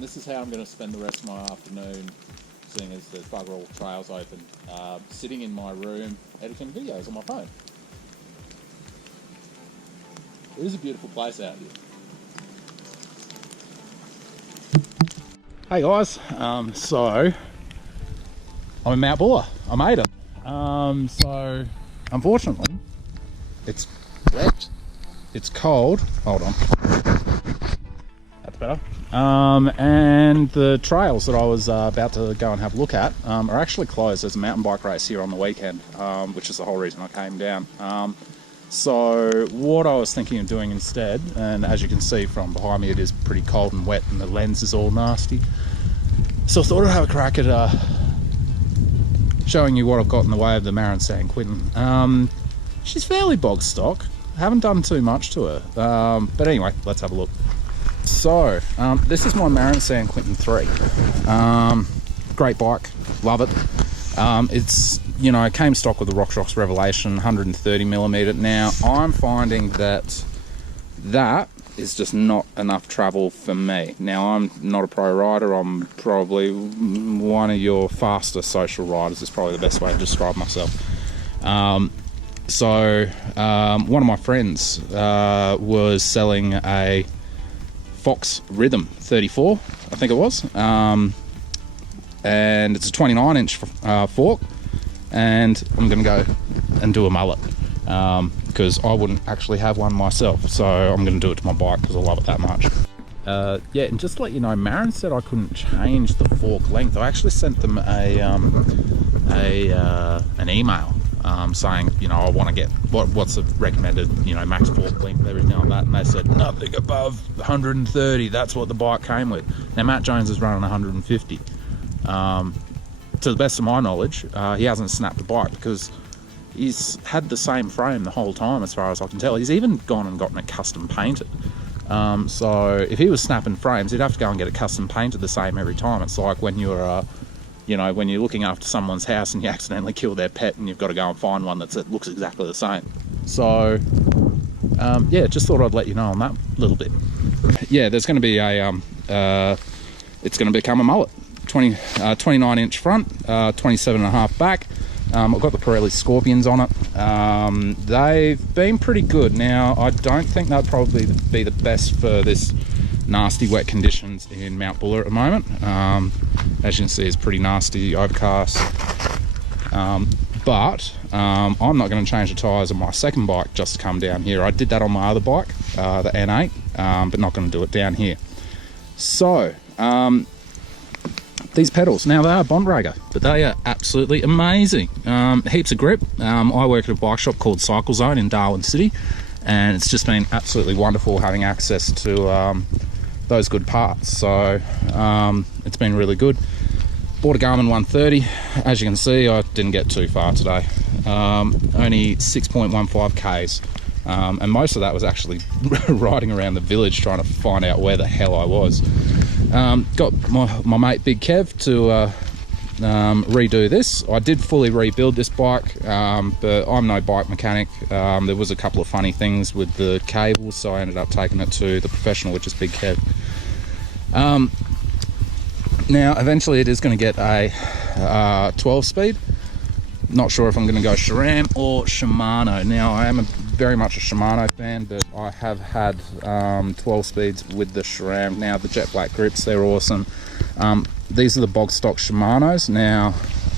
and this is how I'm going to spend the rest of my afternoon, seeing as there's bugger all trails open, sitting in my room editing videos on my phone. It is a beautiful place out here. Hey guys, so I'm in Mount Buller. I made it. So unfortunately, it's wet. It's cold. Hold on. That's better. And the trails that I was about to go and have a look at are actually closed. There's a mountain bike race here on the weekend, which is the whole reason I came down. So what I was thinking of doing instead, and as you can see from behind me, it is pretty cold and wet and the lens is all nasty. So I thought I'd have a crack at showing you what I've got in the way of the Marin San Quentin. She's fairly bog stock. I haven't done too much to her. But anyway, let's have a look. So this is my Marin San Quentin 3. Great bike, love it. It's, you know, came stock with the RockShox Revelation 130mm. Now I'm finding that is just not enough travel for me. Now I'm not a pro rider. I'm probably one of your faster social riders is probably the best way to describe myself. So one of my friends was selling a Fox Rhythm 34, I think it was, and it's a 29-inch fork, and I'm going to go and do a mullet because I wouldn't actually have one myself, so I'm going to do it to my bike because I love it that much. Yeah, and just to let you know, Marin said I couldn't change the fork length. I actually sent them an email saying, you know, I want to get what's the recommended, you know, max fork length, everything like that, and they said nothing above 130. That's what the bike came with. Now Matt Jones is running 150. To the best of my knowledge, he hasn't snapped the bike because he's had the same frame the whole time, as far as I can tell. He's even gone and gotten it custom painted. So if he was snapping frames, he'd have to go and get it custom painted the same every time. It's like when you're you know, when you're looking after someone's house and you accidentally kill their pet and you've got to go and find one that looks exactly the same. So yeah, just thought I'd let you know on that little bit. Yeah, there's going to be a it's going to become a mullet. 29-inch front, 27.5 back. I've got the Pirelli Scorpions on it. They've been pretty good. Now I don't think they'll probably be the best for this nasty wet conditions in Mount Buller at the moment. As you can see, it's pretty nasty, overcast. But I'm not going to change the tyres on my second bike just to come down here. I did that on my other bike, the N8, but not going to do it down here. So these pedals, now they are Bontrager, but they are absolutely amazing. Heaps of grip. I work at a bike shop called Cycle Zone in Darwin City, and it's just been absolutely wonderful having access to those good parts. So it's been really good. Bought a Garmin 130. As you can see, I didn't get too far today. Only 6.15 Ks. And most of that was actually riding around the village trying to find out where the hell I was. Got my mate Big Kev to redo this. I did fully rebuild this bike, but I'm no bike mechanic. There was a couple of funny things with the cables, so I ended up taking it to the professional, which is Big Kev. Now eventually it is going to get a 12 speed. Not sure if I'm going to go SRAM or Shimano. Now I am very much a Shimano fan, but I have had 12 speeds with the SRAM. Now the jet black grips, they're awesome. These are the bog stock Shimanos. Now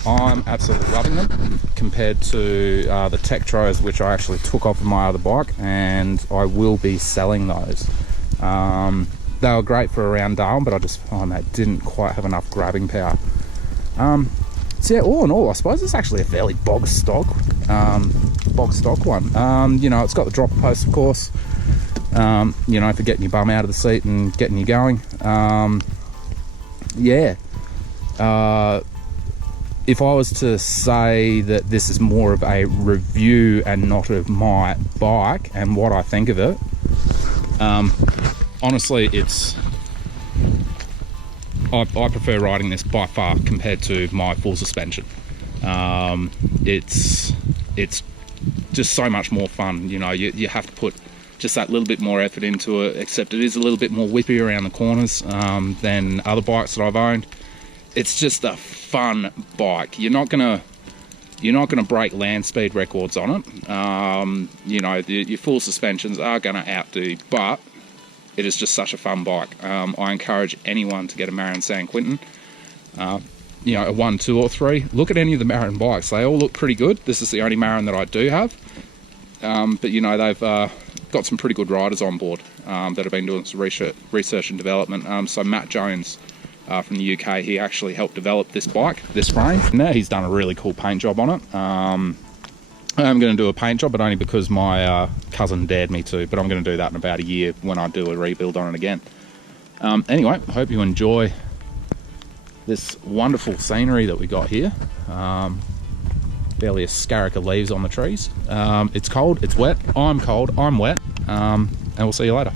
I'm absolutely loving them compared to the Tektros, which I actually took off of my other bike, and I will be selling those. They were great for around Darwin, but I just found they didn't quite have enough grabbing power. So yeah, all in all, I suppose it's actually a fairly bog stock one. You know, it's got the dropper post, of course, you know, for getting your bum out of the seat and getting you going. Yeah. If I was to say that this is more of a review and not of my bike and what I think of it, honestly, I prefer riding this by far compared to my full suspension. It's just so much more fun. You know, you have to put just that little bit more effort into it, except it is a little bit more whippy around the corners than other bikes that I've owned. It's just a fun bike. You're not gonna break land speed records on it. You know, your full suspensions are gonna outdo, but it is just such a fun bike. I encourage anyone to get a Marin San Quentin. You know, a 1, 2 or 3. Look at any of the Marin bikes. They all look pretty good. This is the only Marin that I do have. But you know, they've got some pretty good riders on board that have been doing some research and development. So Matt Jones from the UK, he actually helped develop this bike, this frame. Now he's done a really cool paint job on it. I am going to do a paint job, but only because my cousin dared me to. But I'm going to do that in about a year when I do a rebuild on it again. Anyway, I hope you enjoy this wonderful scenery that we got here. Barely a scarrick of leaves on the trees. It's cold, it's wet, I'm cold, I'm wet, and we'll see you later.